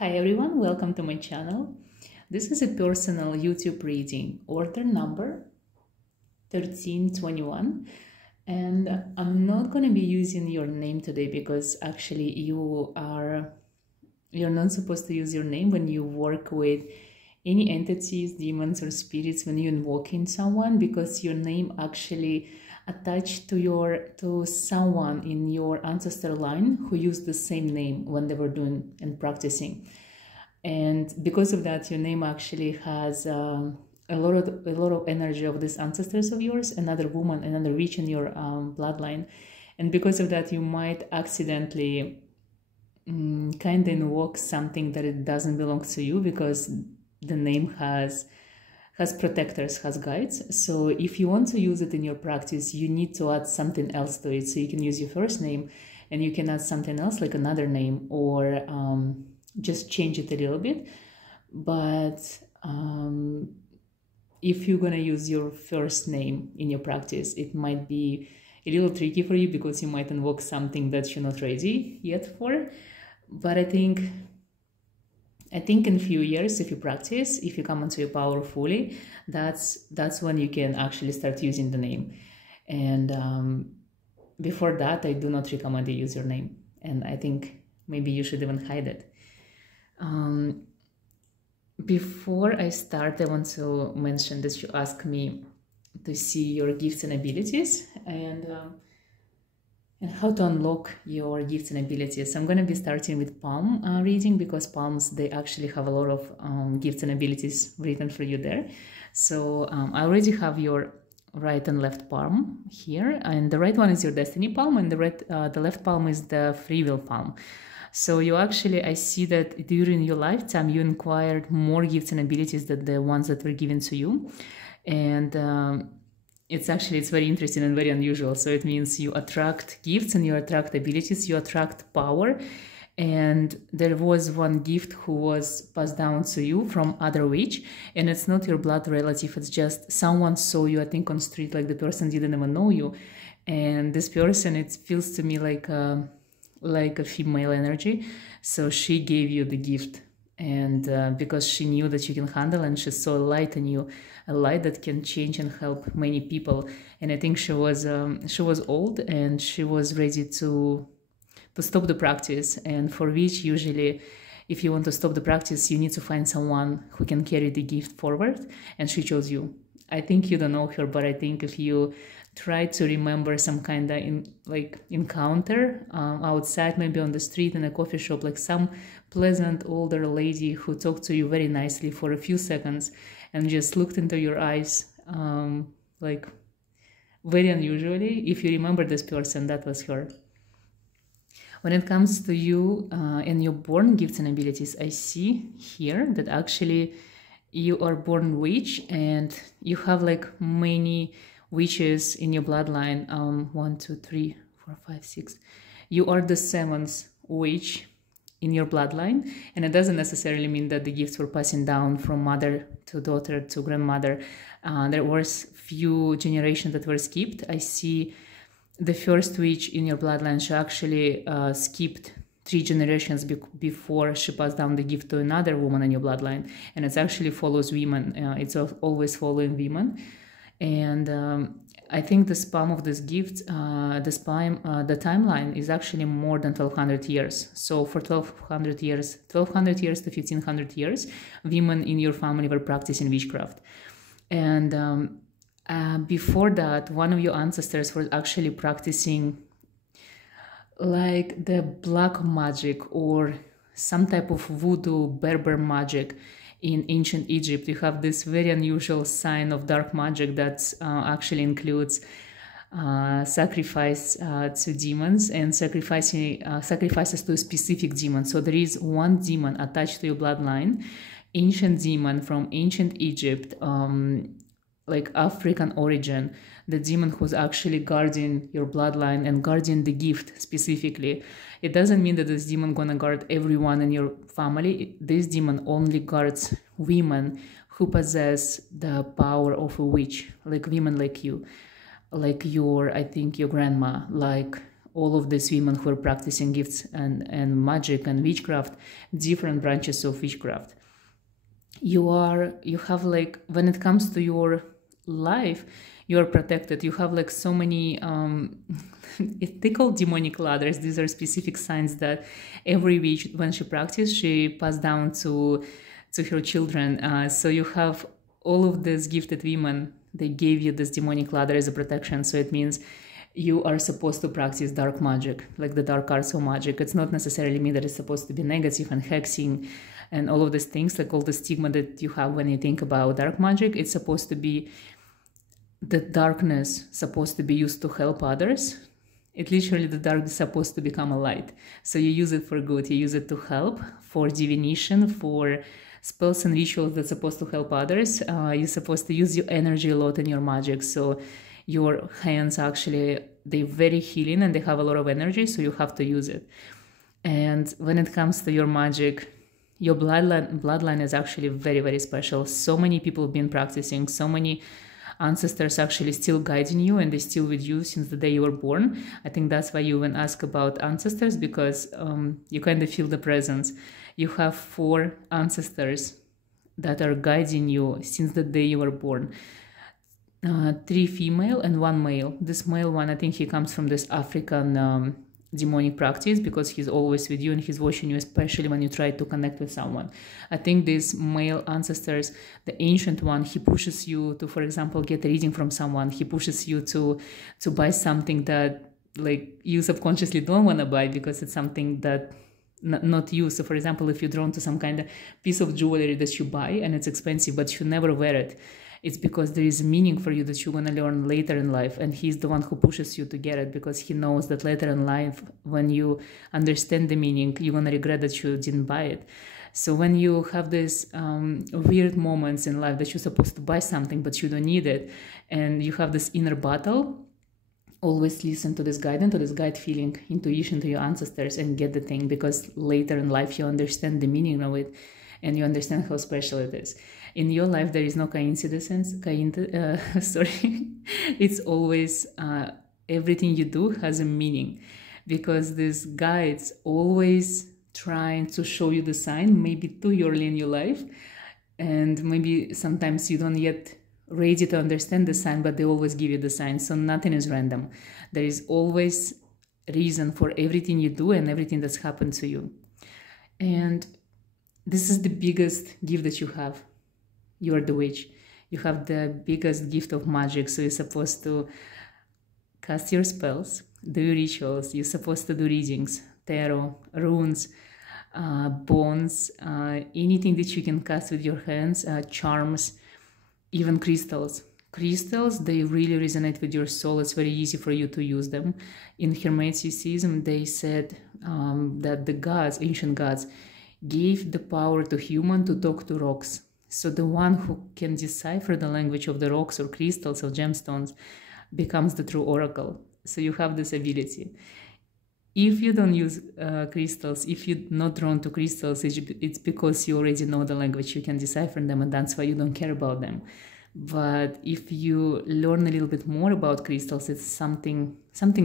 Hi everyone, welcome to my channel. This is a personal YouTube reading, order number 1321, and I'm not going to be using your name today because actually you're not supposed to use your name when you work with any entities, demons or spirits, when you invoking someone, because your name actually attached to someone in your ancestor line who used the same name when they were doing and practicing. And because of that, your name actually has a lot of energy of these ancestors of yours, another woman, another witch in your bloodline. And because of that, you might accidentally kind of invoke something that it doesn't belong to you, because the name has protectors, has guides. So if you want to use it in your practice, you need to add something else to it. So you can use your first name and you can add something else like another name, or just change it a little bit. But if you're going to use your first name in your practice, it might be a little tricky for you because you might invoke something that you're not ready yet for. But I think in a few years, if you practice, if you come into your power fully, that's when you can actually start using the name. And before that, I do not recommend you use your name. And I think maybe you should even hide it. Before I start, I want to mention that you asked me to see your gifts and abilities, and how to unlock your gifts and abilities. I'm going to be starting with palm reading, because palms, they actually have a lot of gifts and abilities written for you there. So I already have your right and left palm here, and the right one is your destiny palm, and the left palm is the free will palm. So you actually, I see that during your lifetime, you acquired more gifts and abilities than the ones that were given to you. And it's very interesting and very unusual. So it means you attract gifts and you attract abilities, you attract power. And there was one gift who was passed down to you from other witch, and it's not your blood relative, it's just someone saw you, I think, on street, like the person didn't even know you. And this person, it feels to me like a female energy. So she gave you the gift, and because she knew that you can handle, and she saw a light in you, a light that can change and help many people. And I think she was old, and she was ready to stop the practice. And for which, usually, if you want to stop the practice, you need to find someone who can carry the gift forward, and she chose you. I think you don't know her, but I think if you try to remember some kind of encounter outside, maybe on the street, in a coffee shop, like some pleasant older lady who talked to you very nicely for a few seconds and just looked into your eyes, like very unusually. If you remember this person, that was her. When it comes to you and your born gifts and abilities, I see here that actually you are born witch, and you have like many witches in your bloodline. 1, 2, 3, 4, 5, 6. You are the 7th witch in your bloodline, and it doesn't necessarily mean that the gifts were passing down from mother to daughter to grandmother. There was few generations that were skipped. I see the first witch in your bloodline, she actually skipped 3 generations before she passed down the gift to another woman in your bloodline, and it actually follows women. It's always following women. And I think the span of this gift, the timeline is actually more than 1200 years. So for 1200 years to 1500 years, women in your family were practicing witchcraft. And before that, one of your ancestors was actually practicing like the black magic or some type of voodoo Berber magic. In ancient Egypt, you have this very unusual sign of dark magic that actually includes sacrifice to demons, and sacrifices to a specific demon. So there is one demon attached to your bloodline, ancient demon from ancient Egypt, like African origin, the demon who's actually guarding your bloodline and guarding the gift specifically. It doesn't mean that this demon gonna guard everyone in your family. This demon only guards women who possess the power of a witch, like women like you, like I think your grandma, like all of these women who are practicing gifts and magic and witchcraft, different branches of witchcraft. You have like, when it comes to your life, you are protected. You have like so many, they call demonic ladders. These are specific signs that every witch, when she practices, she passed down to her children. So you have all of these gifted women, they gave you this demonic ladder as a protection. So it means you are supposed to practice dark magic, like the dark arts of magic. It's not necessarily mean that it's supposed to be negative and hexing and all of these things, like all the stigma that you have when you think about dark magic. It's supposed to be the darkness supposed to be used to help others. It literally, the dark is supposed to become a light. So you use it for good. You use it to help, for divination, for spells and rituals that's supposed to help others. You're supposed to use your energy a lot in your magic. So your hands actually, they're very healing and they have a lot of energy, so you have to use it. And when it comes to your magic, your bloodline is actually very, very special. So many people have been practicing, so many ancestors actually still guiding you, and they're still with you since the day you were born. I think that's why you even ask about ancestors, because you kind of feel the presence. You have 4 ancestors that are guiding you since the day you were born. 3 female and 1 male. This male one, I think he comes from this African demonic practice, because he's always with you and he's watching you, especially when you try to connect with someone. I think these male ancestors, the ancient one, he pushes you to, for example, get a reading from someone. He pushes you to buy something that like you subconsciously don't want to buy, because it's something that not you. So for example, if you're drawn to some kind of piece of jewelry that you buy and it's expensive but you never wear it, it's because there is a meaning for you that you're going to learn later in life, and he's the one who pushes you to get it, because he knows that later in life, when you understand the meaning, you're going to regret that you didn't buy it. So when you have these weird moments in life that you're supposed to buy something but you don't need it, and you have this inner battle, always listen to this guidance, to this guide feeling, intuition, to your ancestors, and get the thing, because later in life you understand the meaning of it and you understand how special it is. In your life, there is no coincidence. It's always everything you do has a meaning, because these guides always trying to show you the sign, maybe too early in your life, and maybe sometimes you don't yet ready to understand the sign, but they always give you the sign. So nothing is random. There is always a reason for everything you do and everything that's happened to you. And this is the biggest gift that you have. You are the witch. You have the biggest gift of magic. So you're supposed to cast your spells, do rituals. You're supposed to do readings, tarot, runes, bones, anything that you can cast with your hands, charms, even crystals. Crystals, they really resonate with your soul. It's very easy for you to use them. In Hermeticism, they said that the gods, ancient gods, gave the power to human to talk to rocks. So the one who can decipher the language of the rocks or crystals or gemstones becomes the true oracle. So you have this ability. If you don't use crystals, if you're not drawn to crystals, it's because you already know the language, you can decipher them, and that's why you don't care about them. But if you learn a little bit more about crystals, it's something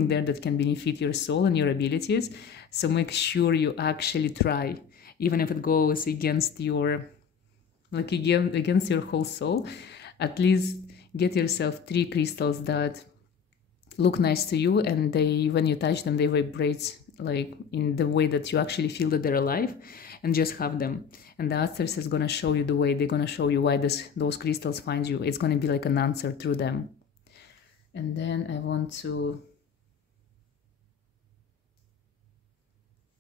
there that can benefit your soul and your abilities. So make sure you actually try, even if it goes against your against your whole soul. At least get yourself 3 crystals that look nice to you, and they, when you touch them, they vibrate like in the way that you actually feel that they're alive, and just have them. And the answers is going to show you the way. They're going to show you why those crystals find you. It's going to be like an answer through them. And then I want to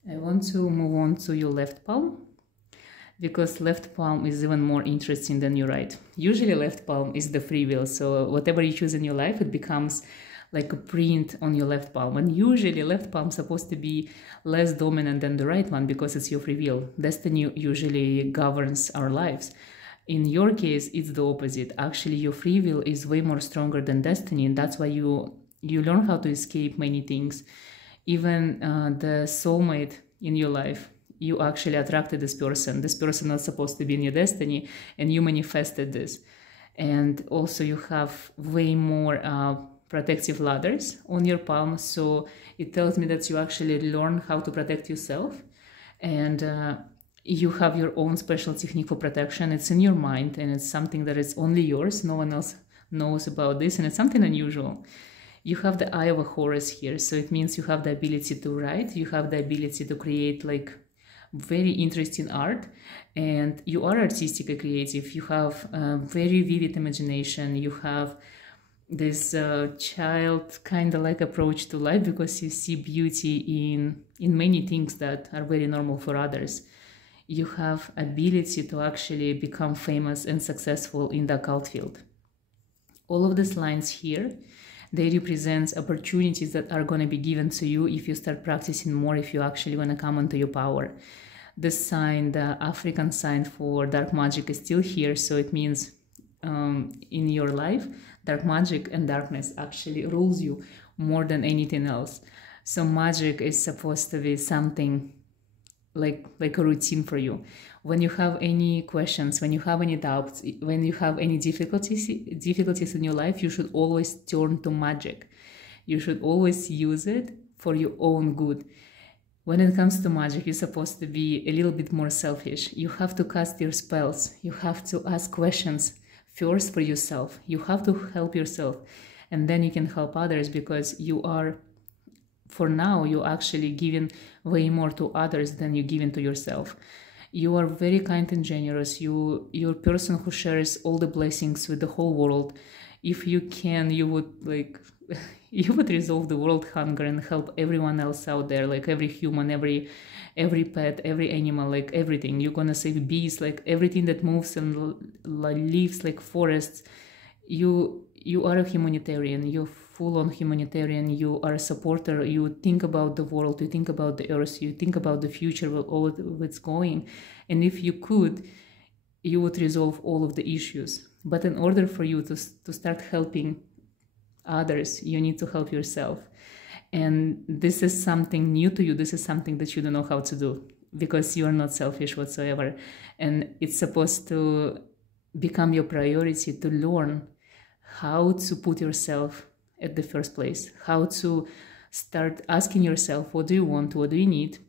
move on to your left palm, because left palm is even more interesting than your right. Usually left palm is the free will, so whatever you choose in your life, it becomes like a print on your left palm. And usually left palm is supposed to be less dominant than the right one, because it's your free will. Destiny usually governs our lives. In your case, it's the opposite. Actually, your free will is way more stronger than destiny, and that's why you learn how to escape many things. Even the soulmate in your life, you actually attracted this person. This person was supposed to be in your destiny, and you manifested this. And also you have way more protective ladders on your palm. So it tells me that you actually learn how to protect yourself, and you have your own special technique for protection. It's in your mind, and it's something that is only yours. No one else knows about this, and it's something unusual. You have the eye of a Horus here, so it means you have the ability to write, you have the ability to create like very interesting art, and you are artistically creative. You have a very vivid imagination. You have this child kind of like approach to life, because you see beauty in many things that are very normal for others. You have ability to actually become famous and successful in the occult field. All of these lines here, they represent opportunities that are going to be given to you if you start practicing more, if you actually want to come into your power. This sign, the African sign for dark magic, is still here, so it means in your life, dark magic and darkness actually rules you more than anything else. So magic is supposed to be something like a routine for you. When you have any questions, when you have any doubts, when you have any difficulties in your life, you should always turn to magic. You should always use it for your own good. When it comes to magic, you're supposed to be a little bit more selfish. You have to cast your spells. You have to ask questions first for yourself. You have to help yourself, and then you can help others, because you are, for now, you're actually giving way more to others than you're giving to yourself. You are very kind and generous. You're a person who shares all the blessings with the whole world. If you can, you would you would resolve the world hunger and help everyone else out there, like every human, every pet, every animal, like everything. You're gonna save bees, like everything that moves and lives, like forests. You are a humanitarian. You're full-on humanitarian. You are a supporter. You think about the world. You think about the earth. You think about the future, where all of it's going. And if you could, you would resolve all of the issues. But in order for you to start helping others, you need to help yourself. And this is something new to you. This is something that you don't know how to do, because you are not selfish whatsoever. And it's supposed to become your priority to learn how to put yourself at the first place, how to start asking yourself, what do you want, what do you need,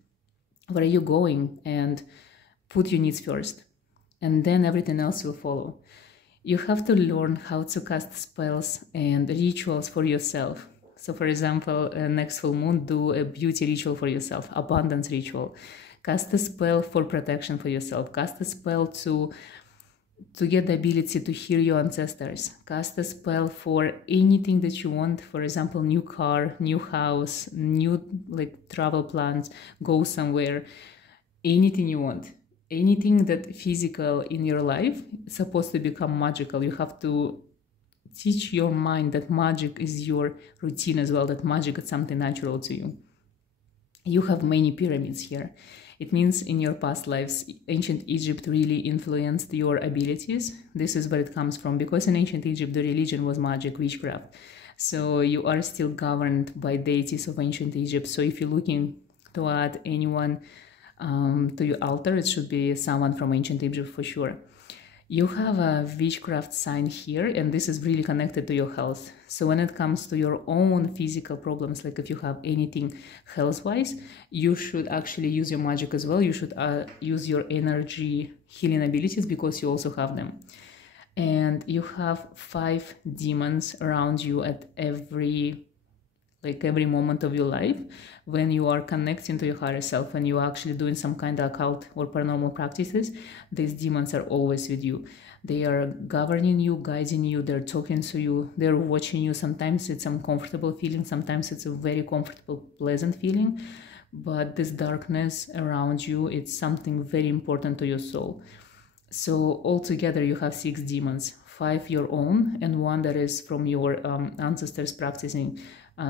where are you going, and put your needs first, and then everything else will follow. You have to learn how to cast spells and rituals for yourself. So for example, next full moon, do a beauty ritual for yourself, abundance ritual. Cast a spell for protection for yourself. Cast a spell to get the ability to hear your ancestors. Cast a spell for anything that you want. For example, new car, new house, new travel plans, go somewhere, anything you want. Anything that physical in your life is supposed to become magical. You have to teach your mind that magic is your routine as well, that magic is something natural to you. You have many pyramids here. It means in your past lives, ancient Egypt really influenced your abilities. This is where it comes from, because in ancient Egypt, the religion was magic, witchcraft. So you are still governed by deities of ancient Egypt. So if you're looking to add anyone to your altar, it should be someone from ancient Egypt for sure. You have a witchcraft sign here, and this is really connected to your health. So when it comes to your own physical problems, like if you have anything health-wise, you should actually use your magic as well. You should use your energy healing abilities, because you also have them. And you have 5 demons around you at every moment of your life. When you are connecting to your higher self, when you are actually doing some kind of occult or paranormal practices, these demons are always with you. They are governing you, guiding you, they're talking to you, they're watching you. Sometimes it's uncomfortable feeling, sometimes it's a very comfortable, pleasant feeling, but this darkness around you, it's something very important to your soul. So altogether you have 6 demons, 5 your own, and 1 that is from your ancestors practicing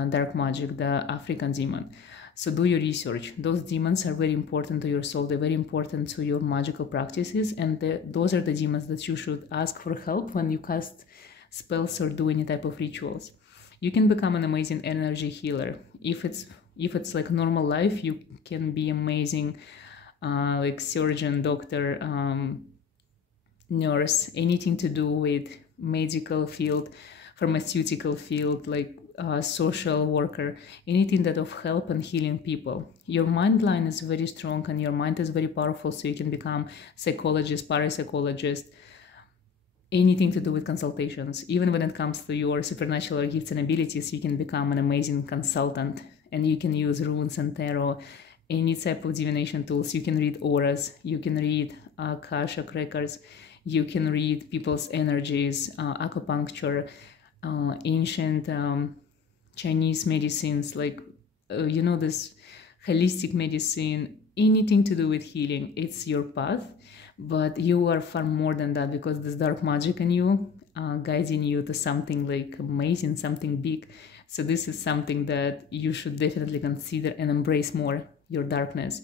dark magic, the African demon. So do your research. Those demons are very important to your soul. They're very important to your magical practices, and those are the demons that you should ask for help when you cast spells or do any type of rituals. You can become an amazing energy healer. If it's like normal life, you can be amazing, like surgeon, doctor, nurse, anything to do with medical field. pharmaceutical field, like social worker, anything that of help and healing people. Your mind line is very strong and your mind is very powerful, so you can become psychologist, parapsychologist, anything to do with consultations. Even when it comes to your supernatural gifts and abilities, you can become an amazing consultant, and you can use runes and tarot, any type of divination tools. You can read auras, you can read Akashic records, you can read people's energies, acupuncture, ancient Chinese medicines, like, this holistic medicine, anything to do with healing. It's your path, but you are far more than that, because there's dark magic in you, guiding you to something like amazing, something big. So this is something that you should definitely consider and embrace more, your darkness.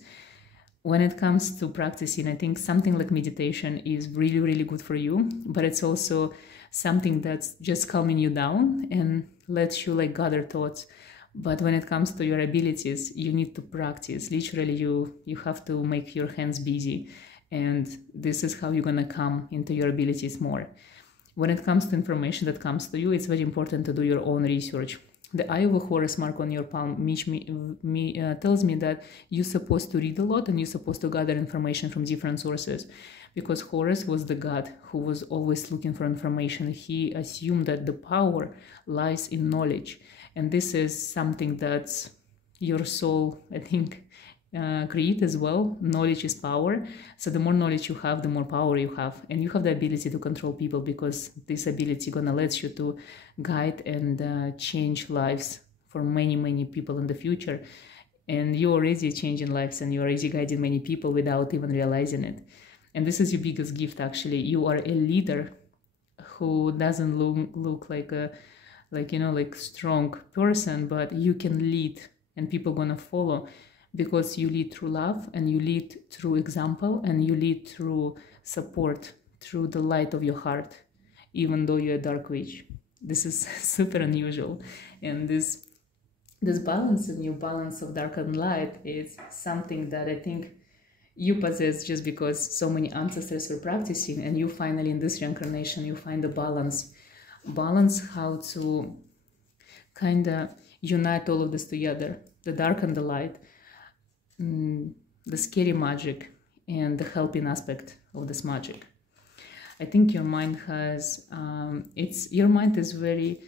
When it comes to practicing, I think something like meditation is really, really good for you, but it's also something that's just calming you down and lets you like gather thoughts. But when it comes to your abilities, you need to practice. Literally, you have to make your hands busy, and this is how you're gonna come into your abilities more. When it comes to information that comes to you, it's very important to do your own research. The Eye of a Horus mark on your palm tells me that you're supposed to read a lot and you're supposed to gather information from different sources, because Horus was the god who was always looking for information. He assumed that the power lies in knowledge, and this is something that your soul, I think, create as well. Knowledge is power. So the more knowledge you have, the more power you have, and you have the ability to control people, because this ability gonna let you to guide and change lives for many, many people in the future. And you're already changing lives and you're already guiding many people without even realizing it. And this is your biggest gift, actually. You are a leader who doesn't look like a strong person, but you can lead and people gonna follow, because you lead through love and you lead through example and you lead through support, through the light of your heart, even though you're a dark witch. This is super unusual. And this balance, a new balance of dark and light, is something that I think you possess just because so many ancestors were practicing, and you finally in this reincarnation, you find the balance how to kind of unite all of this together, the dark and the light, the scary magic and the helping aspect of this magic. I think your mind has your mind is very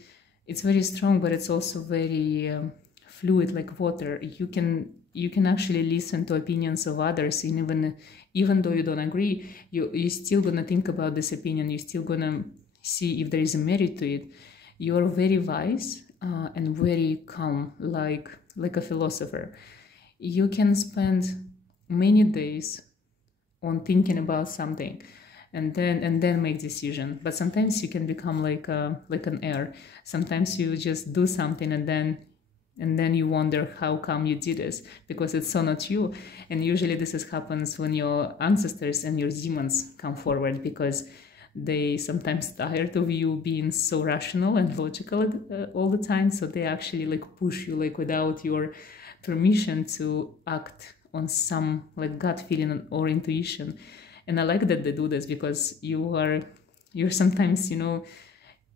strong, but it's also very fluid, like water. You can actually listen to opinions of others, and even though you don't agree, you're still gonna think about this opinion. You're still gonna see if there is a merit to it. You're very wise and very calm, like a philosopher. You can spend many days on thinking about something and then make decision. But sometimes you can become like an air. Sometimes you just do something and then you wonder how come you did this, because it's so not you. And usually this happens when your ancestors and your demons come forward, because they sometimes tired of you being so rational and logical all the time. So they actually like push you like without your permission to act on some like gut feeling or intuition. And I like that they do this, because you're sometimes,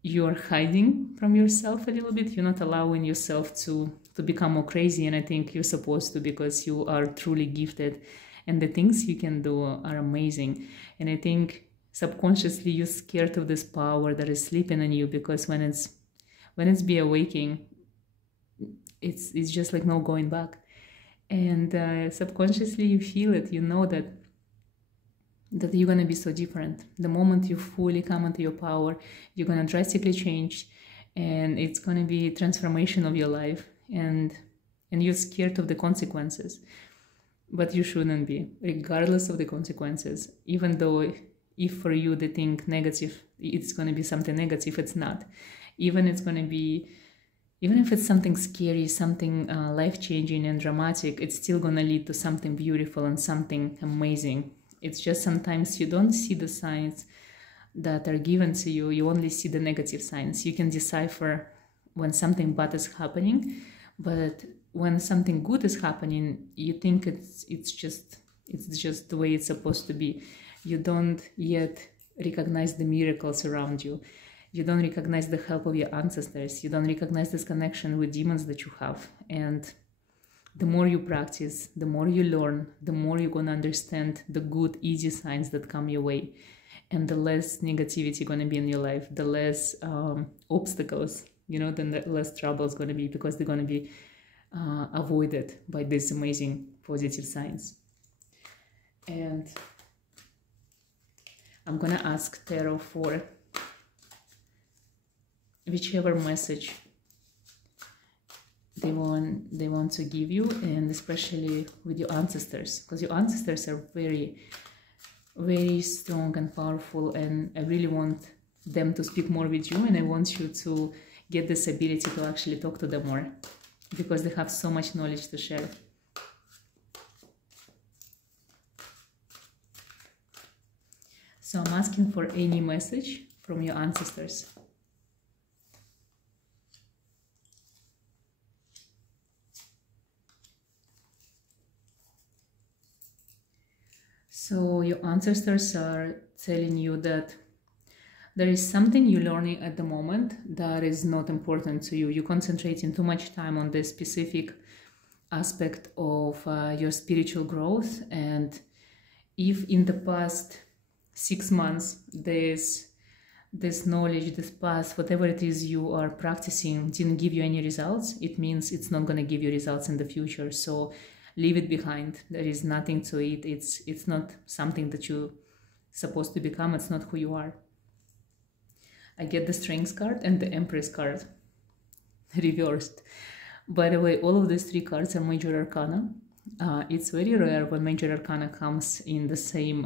you're hiding from yourself a little bit. You're not allowing yourself to become more crazy, and I think you're supposed to, because you are truly gifted and the things you can do are amazing. And I think subconsciously you're scared of this power that is sleeping in you, because when it's be awaking, it's just like no going back. And subconsciously you feel it. You know that you're going to be so different. The moment you fully come into your power, you're going to drastically change, and it's going to be transformation of your life, and you're scared of the consequences. But you shouldn't be, regardless of the consequences. Even though if for you they think negative, it's going to be something negative, it's not. Even if it's something scary, something life-changing and dramatic, it's still going to lead to something beautiful and something amazing. It's just sometimes you don't see the signs that are given to you. You only see the negative signs. You can decipher when something bad is happening, but when something good is happening, you think it's just the way it's supposed to be. You don't yet recognize the miracles around you. You don't recognize the help of your ancestors. You don't recognize this connection with demons that you have. And the more you practice, the more you learn, the more you're going to understand the good, easy signs that come your way. And the less negativity going to be in your life, the less obstacles, the less trouble is going to be, because they're going to be avoided by these amazing positive signs. And I'm going to ask Tarot for whichever message they want to give you, and especially with your ancestors, because your ancestors are very, very strong and powerful, and I really want them to speak more with you, and I want you to get this ability to actually talk to them more, because they have so much knowledge to share. So I'm asking for any message from your ancestors. So your ancestors are telling you that there is something you're learning at the moment that is not important to you. You're concentrating too much time on this specific aspect of your spiritual growth. And if in the past 6 months, this knowledge, this path, whatever it is you are practicing didn't give you any results, it means it's not going to give you results in the future. So leave it behind. There is nothing to it. It's not something that you're supposed to become. It's not who you are. I get the Strength card and the Empress card reversed. By the way, all of these 3 cards are major arcana. It's very rare when major arcana comes in the same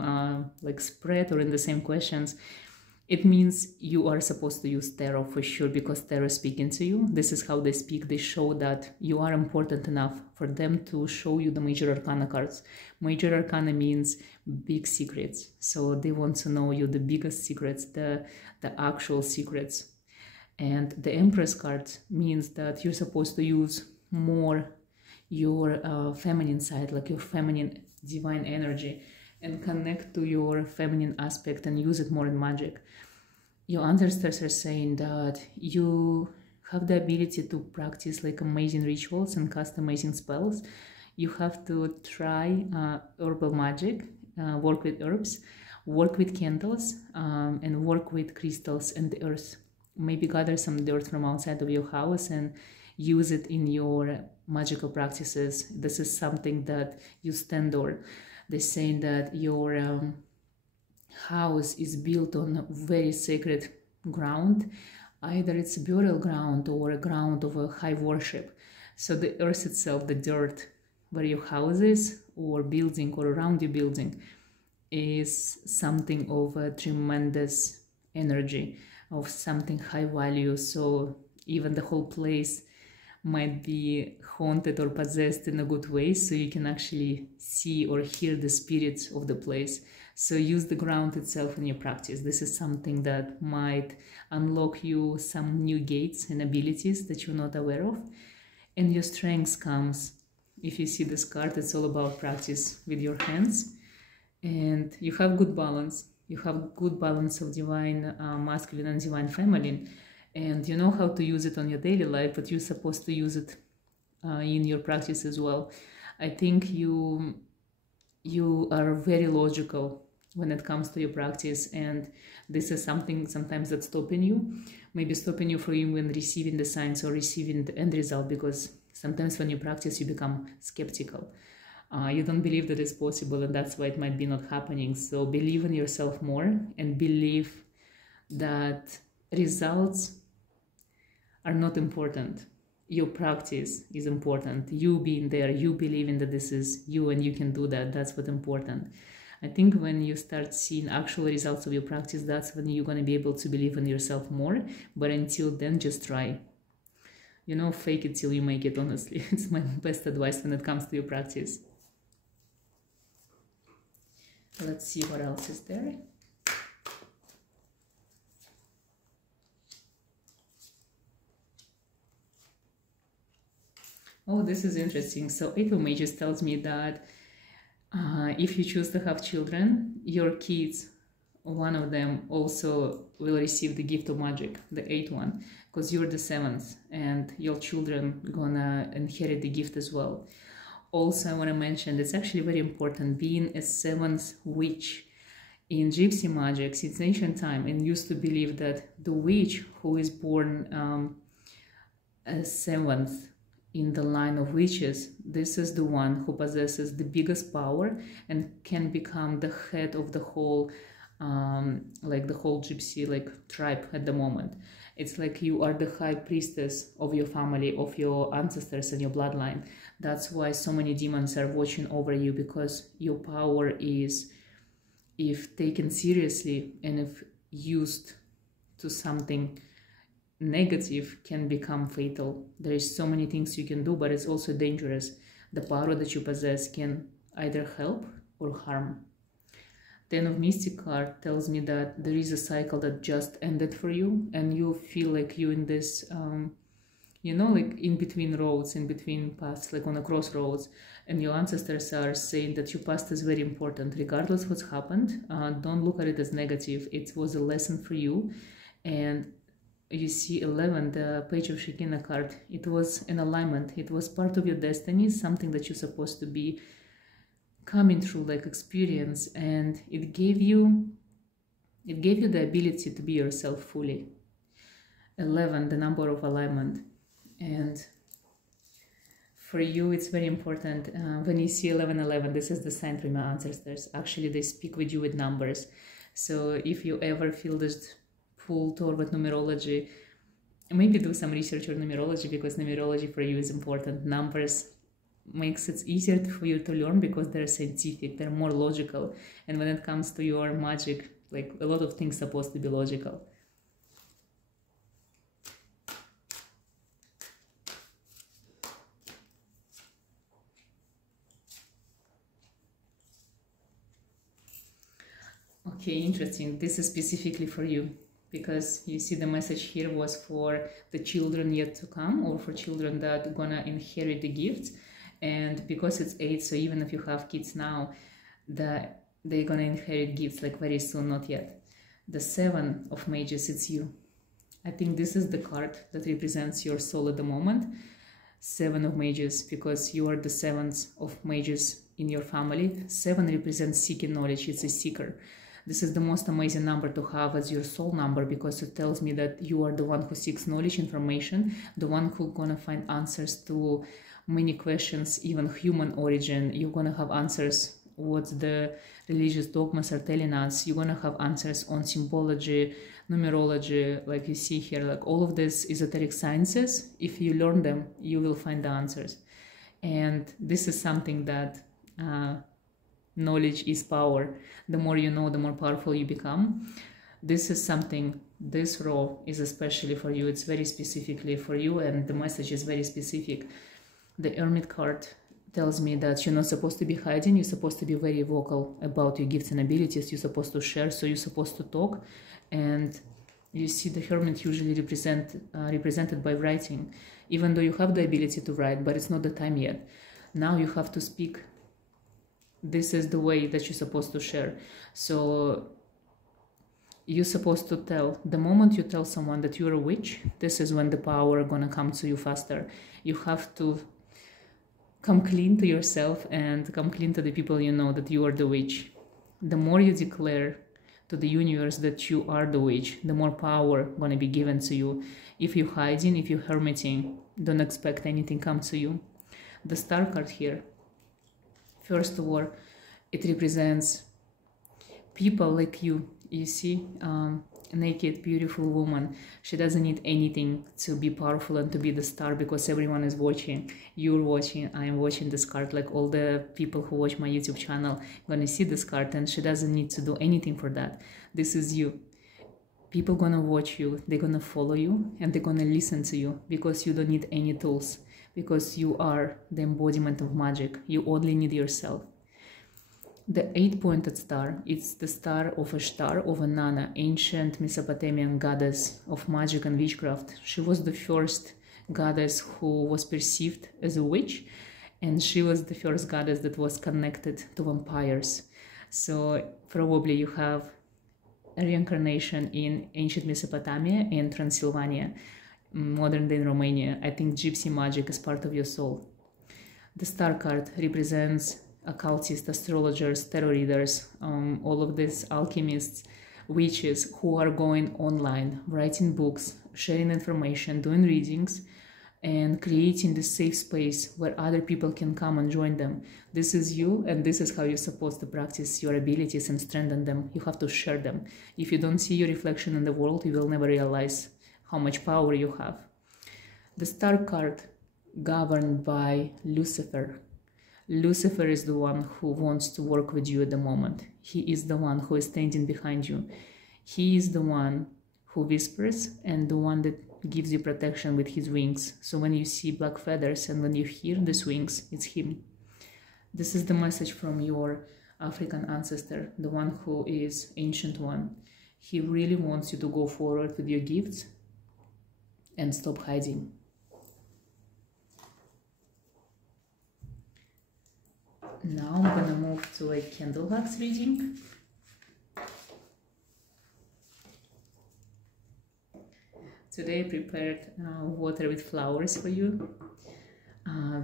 like spread or in the same questions. It means you are supposed to use tarot for sure, because tarot is speaking to you. This is how they speak. They show that you are important enough for them to show you the major arcana cards. Major arcana means big secrets. So they want to know you the biggest secrets, the actual secrets. And the Empress card means that you're supposed to use more your feminine side, like your feminine divine energy, and connect to your feminine aspect and use it more in magic. Your ancestors are saying that you have the ability to practice like amazing rituals and cast amazing spells. You have to try herbal magic, work with herbs, work with candles, and work with crystals and the earth. Maybe gather some dirt from outside of your house and use it in your magical practices. This is something that you stand on. They're saying that your house is built on very sacred ground. Either it's a burial ground or a ground of a high worship. So the earth itself, the dirt where your house is or building or around your building, is something of a tremendous energy, of something high value. So even the whole place might be haunted or possessed in a good way, so you can actually see or hear the spirits of the place. So use the ground itself in your practice. This is something that might unlock you some new gates and abilities that you're not aware of. And your strength comes, if you see this card, it's all about practice with your hands. And you have good balance. You have good balance of divine masculine and divine feminine. And you know how to use it on your daily life, but you're supposed to use it in your practice as well. I think you are very logical when it comes to your practice, and this is something sometimes that's stopping you, maybe stopping you from even receiving the signs or receiving the end result, because sometimes when you practice, you become skeptical. You don't believe that it's possible, and that's why it might be not happening. So believe in yourself more and believe that results are not important. Your practice is important. You being there, you believing that this is you and you can do that, that's what's important. I think when you start seeing actual results of your practice, that's when you're going to be able to believe in yourself more. But until then, just try. You know, fake it till you make it, honestly. It's my best advice when it comes to your practice. Let's see what else is there. Oh, this is interesting. So Eight of Mages tells me that if you choose to have children, your kids one of them also will receive the gift of magic, the 8th one, because you're the 7th and your children gonna inherit the gift as well. Also, I want to mention it's actually very important, being a 7th witch in gypsy magic since ancient time, and used to believe that the witch who is born as 7th in the line of witches, this is the one who possesses the biggest power and can become the head of the whole like the whole gypsy like tribe at the moment. It's like you are the high priestess of your family, of your ancestors and your bloodline. That's why so many demons are watching over you, because your power is, if taken seriously and if used to something negative, can become fatal. There is so many things you can do, but it's also dangerous. The power that you possess can either help or harm. 10 of Mystic card tells me that there is a cycle that just ended for you, and you feel like you in this, you know, like in between roads, in between paths, like on a crossroads, and your ancestors are saying that your past is very important. Regardless what's happened, don't look at it as negative. It was a lesson for you. And you see 11, the Page of Shekinah card, it was an alignment. It was part of your destiny, something that you're supposed to be coming through, like experience, and it gave you the ability to be yourself fully. 11, the number of alignment. And for you it's very important, when you see 1111, this is the sign from your ancestors. Actually, they speak with you with numbers. So if you ever feel this pull toward numerology, maybe do some research on numerology, because numerology for you is important. Numbers makes it easier for you to learn because they're scientific, they're more logical, and when it comes to your magic, like a lot of things supposed to be logical. Okay, interesting. This is specifically for you, because you see the message here was for the children yet to come, or for children that are gonna inherit the gifts. And because it's 8, so even if you have kids now, they're gonna inherit gifts like very soon, not yet. The 7 of Mages, it's you. I think this is the card that represents your soul at the moment. 7 of Mages, because you are the 7th of Mages in your family. 7 represents seeking knowledge, it's a seeker. This is the most amazing number to have as your soul number, because it tells me that you are the one who seeks knowledge, information, the one who's gonna find answers to many questions, even human origin. You're gonna have answers what the religious dogmas are telling us. You're gonna have answers on symbology, numerology, like you see here, like all of this esoteric sciences. If you learn them, you will find the answers. And this is something that knowledge is power. The more you know, the more powerful you become. This is something, this row is especially for you. It's very specifically for you, and the message is very specific. The Hermit card tells me that you're not supposed to be hiding. You're supposed to be very vocal about your gifts and abilities. You're supposed to share, so you're supposed to talk. And you see the Hermit usually represented by writing, even though you have the ability to write, but it's not the time yet. Now you have to speak. This is the way that you're supposed to share. So you're supposed to tell. The moment you tell someone that you're a witch, this is when the power gonna come to you faster. You have to come clean to yourself and come clean to the people you know that you are the witch. The more you declare to the universe that you are the witch, the more power gonna be given to you. If you're hiding, if you're hermiting, don't expect anything come to you. The Star card here, first of all, it represents people like you. You see, naked, beautiful woman. She doesn't need anything to be powerful and to be the star, because everyone is watching. You're watching, I'm watching this card, like all the people who watch my YouTube channel gonna see this card, and she doesn't need to do anything for that. This is you. People gonna watch you, they're gonna follow you, and they're gonna listen to you, because you don't need any tools, because you are the embodiment of magic. You only need yourself. The 8-pointed star, it's the star of Ishtar, of Inanna, ancient Mesopotamian goddess of magic and witchcraft. She was the first goddess who was perceived as a witch, and she was the first goddess that was connected to vampires. So probably you have reincarnation in ancient Mesopotamia and Transylvania, modern day Romania. I think gypsy magic is part of your soul. The star card represents occultists, astrologers, tarot readers, all of these alchemists, witches who are going online, writing books, sharing information, doing readings, and creating this safe space where other people can come and join them. This is you, and this is how you're supposed to practice your abilities and strengthen them. You have to share them. If you don't see your reflection in the world, you will never realize how much power you have. The star card, governed by Lucifer. Lucifer is the one who wants to work with you at the moment. He is the one who is standing behind you. He is the one who whispers and the one that gives you protection with his wings. So when you see black feathers and when you hear these wings, it's him. This is the message from your African ancestor, the one who is ancient one. He really wants you to go forward with your gifts and stop hiding. Now I'm gonna move to a candle wax reading. Today I prepared water with flowers for you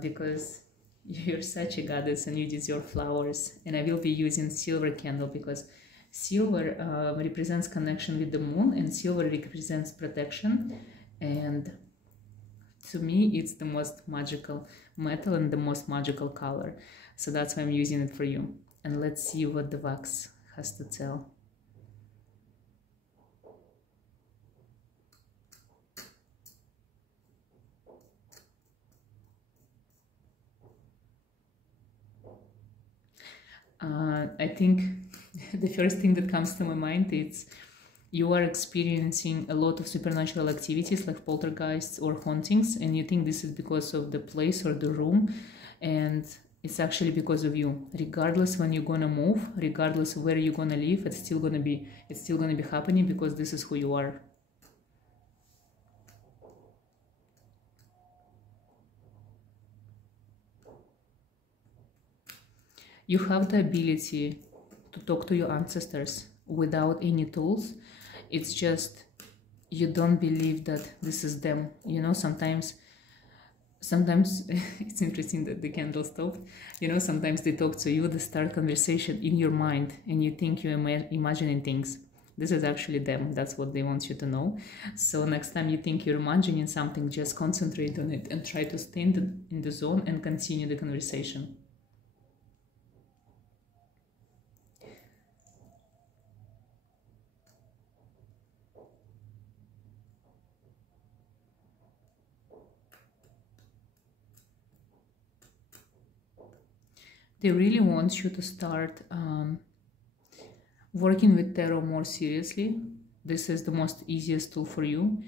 because you're such a goddess and you deserve flowers. And I will be using silver candle because silver represents connection with the moon and silver represents protection. And to me, it's the most magical metal and the most magical color. So that's why I'm using it for you. And let's see what the wax has to tell. I think the first thing that comes to my mind is you are experiencing a lot of supernatural activities like poltergeists or hauntings, and you think this is because of the place or the room, and it's actually because of you. Regardless when you're gonna move, regardless where you're gonna live, it's still gonna be happening because this is who you are. You have the ability to talk to your ancestors without any tools. It's just you don't believe that this is them. You know, sometimes it's interesting that the candle stopped. You know, sometimes they talk to you, they start conversation in your mind and you think you're imagining things. This is actually them. That's what they want you to know. So next time you think you're imagining something, just concentrate on it and try to stay in the zone and continue the conversation. They really want you to start working with tarot more seriously. This is the most easiest tool for you.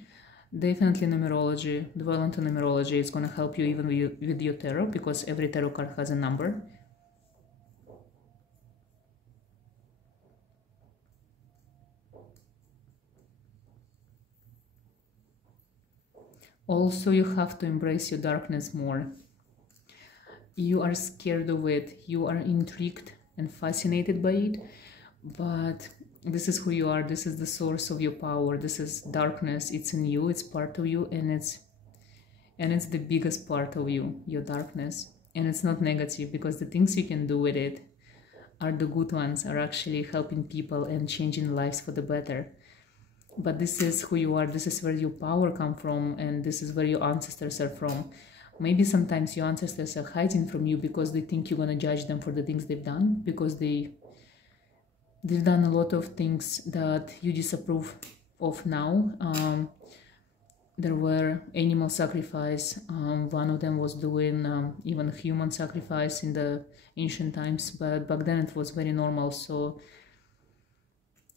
Definitely numerology, dwell into numerology is going to help you even with your tarot because every tarot card has a number. Also, you have to embrace your darkness more. You are scared of it, you are intrigued and fascinated by it, but this is who you are, this is the source of your power, this is darkness, it's in you, it's part of you, and it's the biggest part of you, your darkness. And it's not negative because the things you can do with it are the good ones, are actually helping people and changing lives for the better. But this is who you are, this is where your power comes from, and this is where your ancestors are from. Maybe sometimes your ancestors are hiding from you because they think you're going to judge them for the things they've done, because they've done a lot of things that you disapprove of now. There were animal sacrifice. One of them was doing even human sacrifice in the ancient times, but back then it was very normal. So,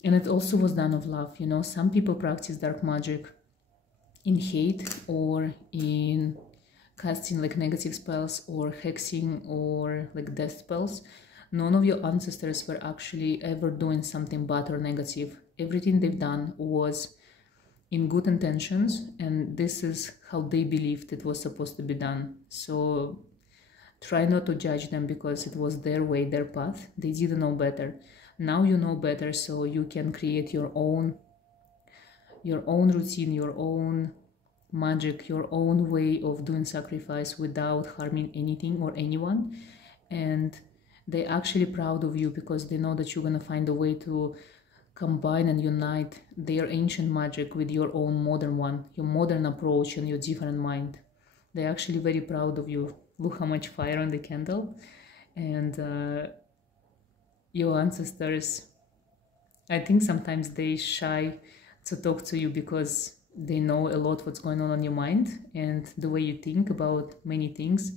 and it also was done of love. You know, some people practice dark magic in hate or in casting like negative spells or hexing or like death spells. None of your ancestors were actually ever doing something bad or negative. Everything they've done was in good intentions, and this is how they believed it was supposed to be done. So try not to judge them because it was their way, their path. They didn't know better. Now you know better, so you can create your own routine, your own magic, your own way of doing sacrifice without harming anything or anyone. And they're actually proud of you because they know that you're going to find a way to combine and unite their ancient magic with your own modern one, your modern approach and your different mind. They're actually very proud of you. Look how much fire on the candle. And your ancestors, I think sometimes they shy to talk to you because they know a lot what's going on your mind and the way you think about many things,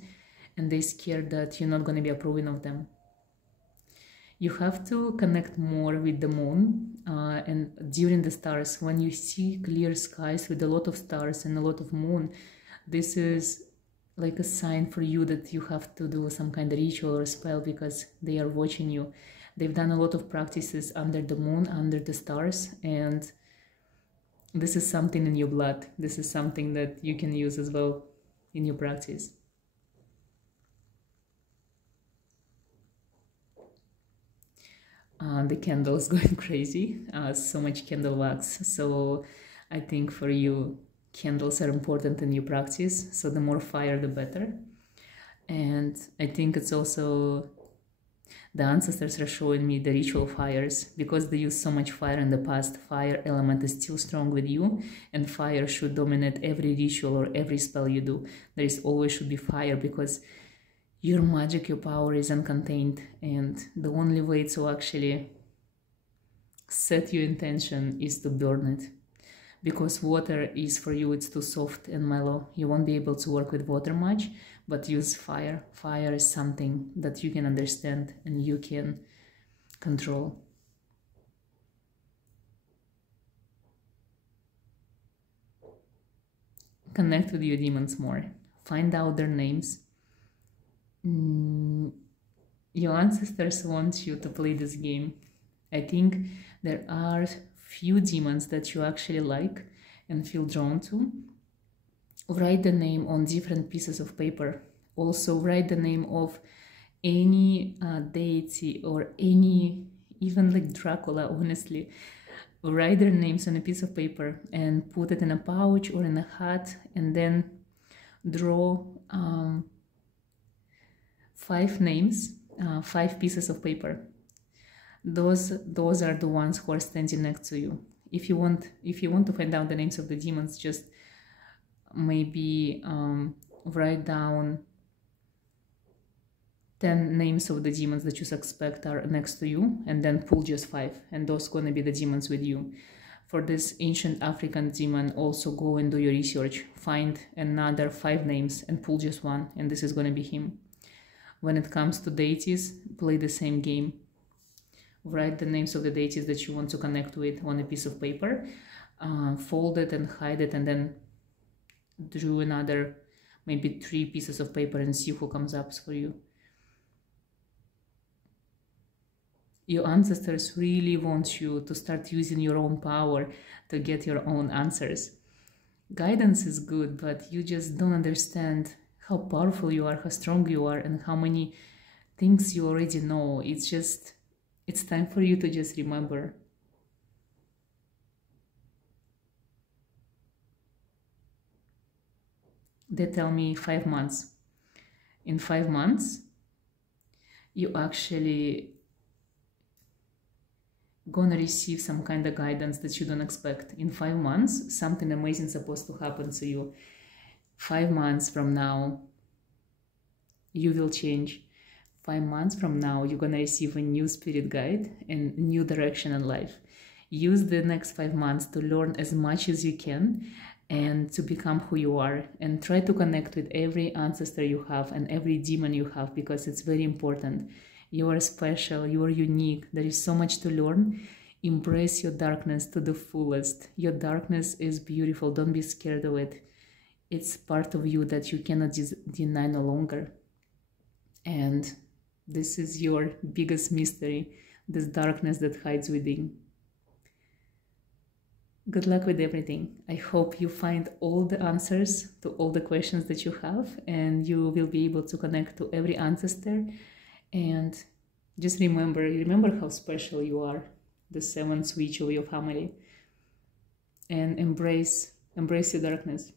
and they're scared that you're not going to be approving of them. You have to connect more with the moon and during the stars. When you see clear skies with a lot of stars and a lot of moon, this is like a sign for you that you have to do some kind of ritual or spell because they are watching you. They've done a lot of practices under the moon, under the stars, and this is something in your blood. This is something that you can use as well in your practice. The candle is going crazy, so much candle wax. So I think for you, candles are important in your practice. So the more fire, the better. And I think it's also the ancestors are showing me the ritual fires because they used so much fire in the past. Fire element is still strong with you, and fire should dominate every ritual or every spell you do. There is always should be fire because your magic, your power is uncontained, and the only way to actually set your intention is to burn it. Because water is for you, it's too soft and mellow. You won't be able to work with water much, but use fire. Fire is something that you can understand and you can control. Connect with your demons more. Find out their names. Your ancestors want you to play this game. I think there are few demons that you actually like and feel drawn to. Write the name on different pieces of paper. Also write the name of any deity or any, even like Dracula, honestly. Write their names on a piece of paper and put it in a pouch or in a hat, and then draw 5 names, 5 pieces of paper. Those are the ones who are standing next to you. If you want to find out the names of the demons, just maybe write down 10 names of the demons that you suspect are next to you, and then pull just 5, and those gonna be the demons with you. For this ancient African demon, also go and do your research. Find another 5 names and pull just 1, and this is gonna be him. When it comes to deities, play the same game. Write the names of the deities that you want to connect with on a piece of paper, fold it and hide it, and then draw another maybe 3 pieces of paper and see who comes up for you. Your ancestors really want you to start using your own power to get your own answers. Guidance is good, but you just don't understand how powerful you are, how strong you are, and how many things you already know. It's time for you to just remember. They tell me 5 months. In 5 months, you actually gonna receive some kind of guidance that you don't expect. In 5 months, something amazing is supposed to happen to you. 5 months from now, you will change. 5 months from now, you're gonna receive a new spirit guide and new direction in life. Use the next 5 months to learn as much as you can and to become who you are, and try to connect with every ancestor you have and every demon you have, because it's very important. You are special, you are unique, there is so much to learn. Embrace your darkness to the fullest. Your darkness is beautiful, don't be scared of it. It's part of you that you cannot deny no longer. And this is your biggest mystery, this darkness that hides within. Good luck with everything. I hope you find all the answers to all the questions that you have, and you will be able to connect to every ancestor and Just remember how special you are, the seventh switch of your family, and embrace your darkness.